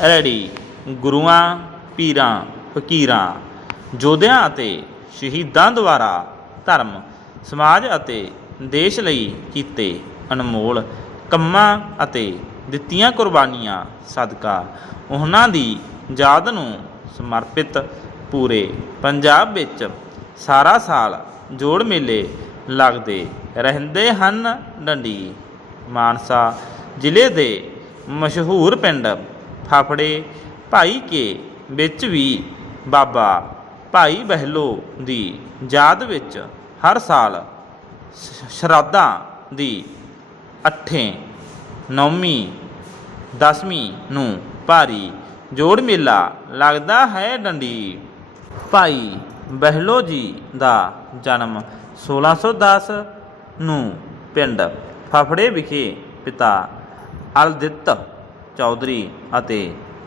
Ready. ਗੁਰੂਆਂ, ਪੀਰਾਂ, ਫਕੀਰਾਂ, ਯੋਧਿਆਂ ਅਤੇ ਸ਼ਹੀਦਾਂ ਦੁਆਰਾ ਧਰਮ, ਸਮਾਜ ਅਤੇ ਦੇਸ਼ ਲਈ ਕੀਤੇ ਅਨਮੋਲ ਕੰਮਾਂ ਅਤੇ ਦਿੱਤੀਆਂ ਕੁਰਬਾਨੀਆਂ ਸਦਕਾ ਉਹਨਾਂ ਦੀ ਯਾਦ ਨੂੰ ਸਮਰਪਿਤ ਪੂਰੇ ਪੰਜਾਬ ਵਿੱਚ ਸਾਰਾ ਸਾਲ ਜੋੜ ਮੇਲੇ ਲੱਗਦੇ ਰਹਿੰਦੇ ਹਨ। ਡੰਡੀ, ਮਾਨਸਾ ਜ਼ਿਲ੍ਹੇ ਦੇ ਮਸ਼ਹੂਰ ਪਿੰਡ ਫਫੜੇ, ਭਾਈ ਕੇ ਵਿੱਚ ਵੀ ਬਾਬਾ ਭਾਈ ਬਹਿਲੋ ਦੀ ਯਾਦ ਵਿੱਚ ਹਰ ਸਾਲ ਸ਼ਰਾਧਾਂ ਦੀ ਅੱਠੇ, ਨੌਵੀਂ, ਦਸਵੀਂ ਨੂੰ ਭਾਰੀ ਜੋੜ ਮੇਲਾ ਲੱਗਦਾ ਹੈ ਡੰਡੀ ਭਾਈ ਬਹਿਲੋ ਜੀ ਦਾ ਜਨਮ 1610 ਨੂੰ ਪਿੰਡ ਫਫੜੇ ਵਿਖੇ ਪਿਤਾ ਅਲਦਿੱਤ ਚੌਧਰੀ ਅਤੇ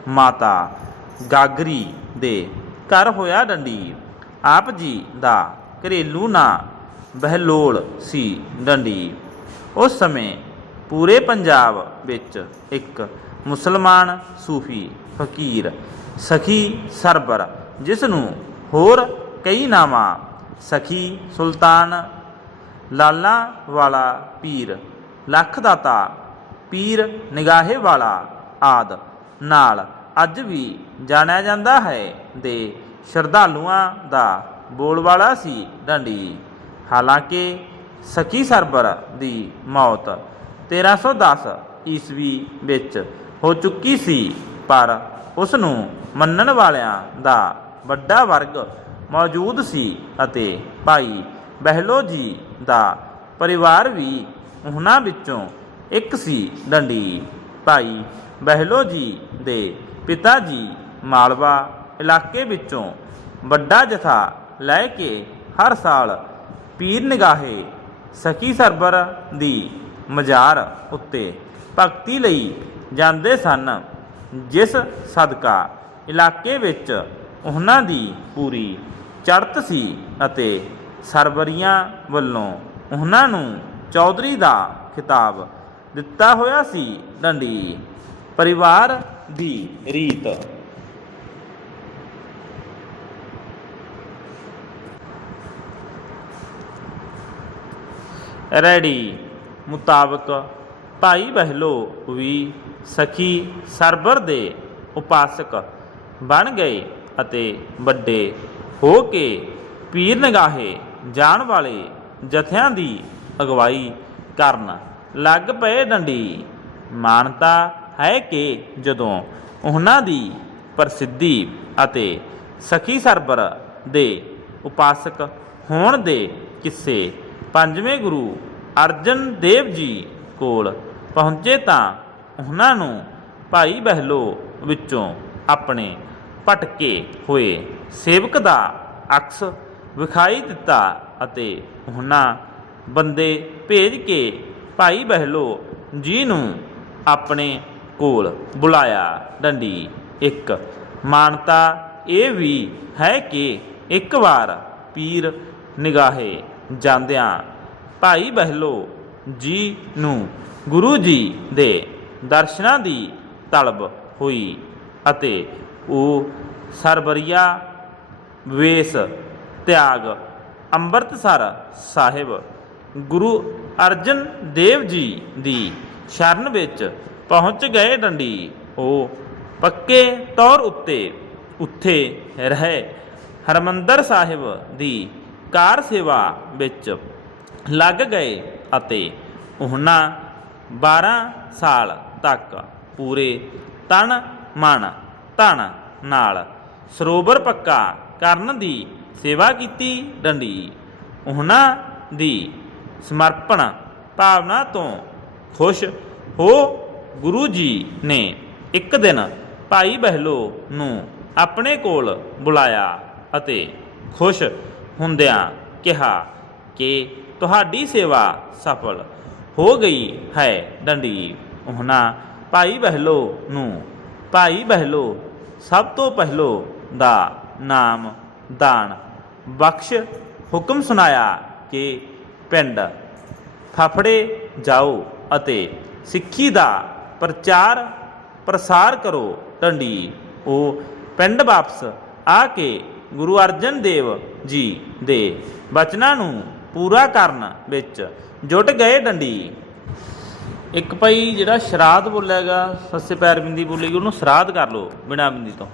ਮਾਤਾ ਗਾਗਰੀ ਦੇ ਘਰ ਹੋਇਆ ਡੰਡੀ। ਆਪ ਜੀ ਦਾ ਘਰੇਲੂ ਨਾਂ ਬਹਿਲੋਲ ਸੀ ਡੰਡੀ। ਉਸ ਸਮੇਂ ਪੂਰੇ ਪੰਜਾਬ ਵਿੱਚ ਇੱਕ ਮੁਸਲਮਾਨ ਸੂਫੀ ਫਕੀਰ ਸਖੀ ਸਰਬਰ, ਜਿਸ ਨੂੰ ਹੋਰ ਕਈ ਨਾਵਾਂ, ਸਖੀ ਸੁਲਤਾਨ, ਲਾਲਾ ਵਾਲਾ ਪੀਰ ਲੱਖ ਦਾਤਾ ਪੀਰ ਨਿਗਾਹੇ ਵਾਲਾ ਆਦ। ਨਾਲ ਅੱਜ ਵੀ ਜਾਣਿਆ ਜਾਂਦਾ ਹੈ ਦੇ ਸ਼ਰਧਾਲੂਆਂ ਦਾ ਬੋਲਵਾਲਾ ਸੀ ਡੰਡੀ। ਹਾਲਾਂਕਿ ਸਖੀ ਸਰਬਰ ਦੀ ਮੌਤ 1310 ਈਸਵੀ ਵਿੱਚ ਹੋ ਚੁੱਕੀ ਸੀ, ਪਰ ਉਸ ਨੂੰ ਮੰਨਣ ਵਾਲਿਆਂ ਦਾ ਵੱਡਾ ਵਰਗ ਮੌਜੂਦ ਸੀ ਅਤੇ ਭਾਈ ਬਹਿਲੋ ਜੀ ਦਾ ਪਰਿਵਾਰ ਵੀ ਉਹਨਾਂ ਵਿੱਚੋਂ ਇੱਕ ਸੀ ਡੰਡੀ। ਭਾਈ ਬਹਿਲੋ ਜੀ ਦੇ ਪਿਤਾ ਜੀ ਮਾਲਵਾ ਇਲਾਕੇ ਵਿੱਚੋਂ ਵੱਡਾ ਜਥਾ ਲੈ ਕੇ ਹਰ ਸਾਲ ਪੀਰ ਨਿਗਾਹੇ ਸਖੀ ਸਰਬਰ ਦੀ ਮਜ਼ਾਰ ਉੱਤੇ ਭਗਤੀ ਲਈ ਜਾਂਦੇ ਸਨ, ਜਿਸ ਸਦਕਾ ਇਲਾਕੇ ਵਿੱਚ ਉਹਨਾਂ ਦੀ ਪੂਰੀ ਚੜ੍ਹਤ ਸੀ ਅਤੇ ਸਰਬਰੀਆਂ ਵੱਲੋਂ ਉਹਨਾਂ ਨੂੰ ਚੌਧਰੀ ਦਾ ਖਿਤਾਬ ਦਿੱਤਾ ਹੋਇਆ ਸੀ। ਡੰਡੀ ਪਰਿਵਾਰ ਦੀ ਰੀਤ। ਰੈਡੀ ਮੁਤਾਬਕ ਭਾਈ ਬਹਿਲੋ ਵੀ ਸਖੀ ਸਰਬਰ ਦੇ ਉਪਾਸਕ ਬਣ ਗਏ ਅਤੇ ਵੱਡੇ ਹੋ ਕੇ ਪੀਰ ਨਿਗਾਹੇ ਜਾਣ ਵਾਲੇ ਜਥਿਆਂ ਦੀ ਅਗਵਾਈ ਕਰਨ ਲੱਗ ਪਏ ਡੰਡੀ। ਮਾਨਤਾ ਹੈ ਕਿ ਜਦੋਂ ਉਹਨਾਂ ਦੀ ਪ੍ਰਸਿੱਧੀ ਅਤੇ ਸਖੀ ਸਰਬਰ ਦੇ ਉਪਾਸਕ ਹੋਣ ਦੇ ਕਿੱਸੇ ਪੰਜਵੇਂ ਗੁਰੂ ਅਰਜਨ ਦੇਵ ਜੀ ਕੋਲ ਪਹੁੰਚੇ ਤਾਂ ਉਹਨਾਂ ਨੂੰ ਭਾਈ ਬਹਿਲੋ ਵਿੱਚੋਂ ਆਪਣੇ ਭਟਕੇ ਹੋਏ ਸੇਵਕ ਦਾ ਅਕਸ ਵਿਖਾਈ ਦਿੱਤਾ ਅਤੇ ਉਹਨਾਂ ਬੰਦੇ ਭੇਜ ਕੇ ਭਾਈ ਬਹਿਲੋ ਜੀ ਨੂੰ ਆਪਣੇ ਕੋਲ ਬੁਲਾਇਆ। ਡੰਡੀ, ਇੱਕ, ਮਾਨਤਾ ਇਹ ਵੀ ਹੈ ਕਿ ਇੱਕ ਵਾਰ ਪੀਰ ਨਿਗਾਹੇ ਜਾਂਦਿਆਂ ਭਾਈ ਬਹਿਲੋ ਜੀ ਨੂੰ ਗੁਰੂ ਜੀ ਦੇ ਦਰਸ਼ਨਾਂ ਦੀ ਤਲਬ ਹੋਈ ਅਤੇ ਉਹ ਸਰਬਰੀਆ ਵੇਸ ਤਿਆਗ ਅੰਮ੍ਰਿਤਸਰ ਸਾਹਿਬ ਗੁਰੂ ਅਰਜਨ ਦੇਵ ਜੀ ਦੀ ਸ਼ਰਨ ਵਿੱਚ ਪਹੁੰਚ ਗਏ ਡੰਡੀ। ਉਹ ਪੱਕੇ ਤੌਰ ਉੱਤੇ ਉੱਥੇ ਰਹੇ। ਹਰਮੰਦਰ ਸਾਹਿਬ ਦੀ ਕਾਰ ਸੇਵਾ ਵਿੱਚ ਲੱਗ ਗਏ ਅਤੇ ਉਹਨਾਂ 12 ਸਾਲ ਤੱਕ ਪੂਰੇ ਤਨ, ਮਨ, ਧਨ ਨਾਲ ਸਰੋਵਰ ਪੱਕਾ ਕਰਨ ਦੀ ਸੇਵਾ ਕੀਤੀ ਡੰਡੀ। ਉਹਨਾਂ ਦੀ ਸਮਰਪਣ ਭਾਵਨਾ ਤੋਂ ਖੁਸ਼ ਹੋ ਗੁਰੂ ਜੀ ਨੇ ਇੱਕ ਦਿਨ ਭਾਈ ਬਹਿਲੋ ਨੂੰ ਆਪਣੇ ਕੋਲ ਬੁਲਾਇਆ ਅਤੇ ਖੁਸ਼ ਹੁੰਦਿਆਂ ਕਿਹਾ ਕਿ ਤੁਹਾਡੀ ਸੇਵਾ ਸਫਲ ਹੋ ਗਈ ਹੈ ਡੰਡੀ ਉਹਨਾਂ ਭਾਈ ਬਹਿਲੋ ਨੂੰ ਭਾਈ ਬਹਿਲੋ ਸਭ ਤੋਂ ਪਹਿਲੋ ਦਾ ਨਾਮ ਦਾਨ ਬਖਸ਼ ਹੁਕਮ ਸੁਨਾਇਆ ਕਿ ਪਿੰਡ ਫਫੜੇ ਜਾਓ ਅਤੇ ਸਿੱਖੀ ਦਾ ਪ੍ਰਚਾਰ, ਪ੍ਰਸਾਰ ਕਰੋ ਡੰਡੀ ਉਹ ਪਿੰਡ ਵਾਪਸ ਆ ਕੇ ਗੁਰੂ ਅਰਜਨ ਦੇਵ ਜੀ ਦੇ ਬਚਨਾਂ ਨੂੰ ਪੂਰਾ ਕਰਨ ਵਿੱਚ ਜੁਟ ਗਏ ਡੰਡੀ ਇੱਕ ਭਾਈ ਜਿਹੜਾ ਸ਼ਰਾਧ ਬੋਲਿਆਗਾ ਸੱਸੇ ਪੈਰ ਬਿੰਦੀ ਬੋਲੇਗੀ ਉਹਨੂੰ ਸ਼ਰਾਧ ਕਰ ਲਓ ਬਿਨਾ ਬਿੰਦੀ ਤੋਂ।